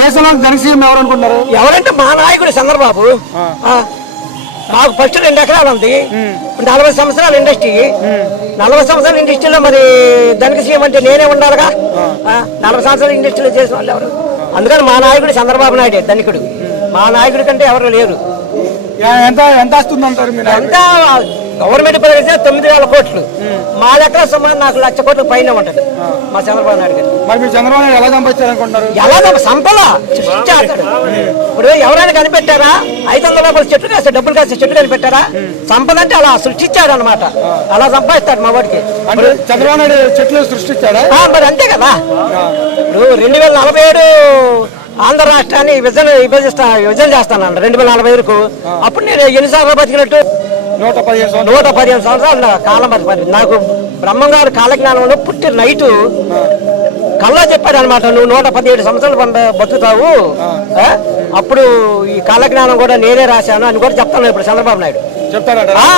దేశంలో ఘన సీఎం ఎవరు అనుకుంటున్నారు? ఎవరంటే మా నాయకుడు చంద్రబాబు. మాకు ఫస్ట్ 2 ఎకరాలు ఉంది, 40 సంవత్సరాల ఇండస్ట్రీ. 40 సంవత్సరాల ఇండస్ట్రీలో మరి ధనిక సీఎం అంటే నేనే ఉండాలిగా. 40 సంవత్సరాల ఇండస్ట్రీలో చేసిన వాళ్ళు ఎవరు? అందుకని మా నాయకుడు చంద్రబాబు నాయుడే ధనికుడు. మా నాయకుడి కంటే ఎవరు లేరు. ఎంత ఎంత వస్తుంది అంటారు మీరు? ఎంత గవర్నమెంట్ పరిగెత్తే 9,000 కోట్లు. మా దగ్గర సుమారు 4 లక్షల కోట్ల పైన ఉంటది మా చంద్రబాబు నాయుడు గారు. మరి మీరు చంద్రబాబు నాయుడు ఎలా సంపాదించారనుకుంటున్నారు? ఎలా సంపద సృష్టించాడు. ఇప్పుడు ఎవరైనా కనిపెట్టారా? 500 రూపాయలు చెట్టు కాస్తే డబ్బులు కాస్తే చెట్టు కనిపెట్టారా? సంపద అంటే అలా సృష్టించాడు అనమాట. అలా సంపాదిస్తాడు మా వాడికి. అంటే చంద్రబాబు నాయుడు చెట్లు సృష్టించాడా? మరి అంతే కదా. ఇప్పుడు 2047 ఆంధ్ర రాష్ట్రాన్ని విభజన చేస్తాను 2045కు. అప్పుడు నేను ఎన్నిసార్లు బతికినట్టు? 115 సంవత్సరాలు కాలం బతికి. నాకు బ్రహ్మంగారు కాలజ్ఞానంలో పుట్టి నైటు కల్లా చెప్పాడు అనమాట, నువ్వు 117 సంవత్సరాలు బతుకుతావు. అప్పుడు ఈ కాలజ్ఞానం కూడా నేనే రాశాను అని కూడా చెప్తాను ఇప్పుడు చంద్రబాబు నాయుడు చెప్తారా?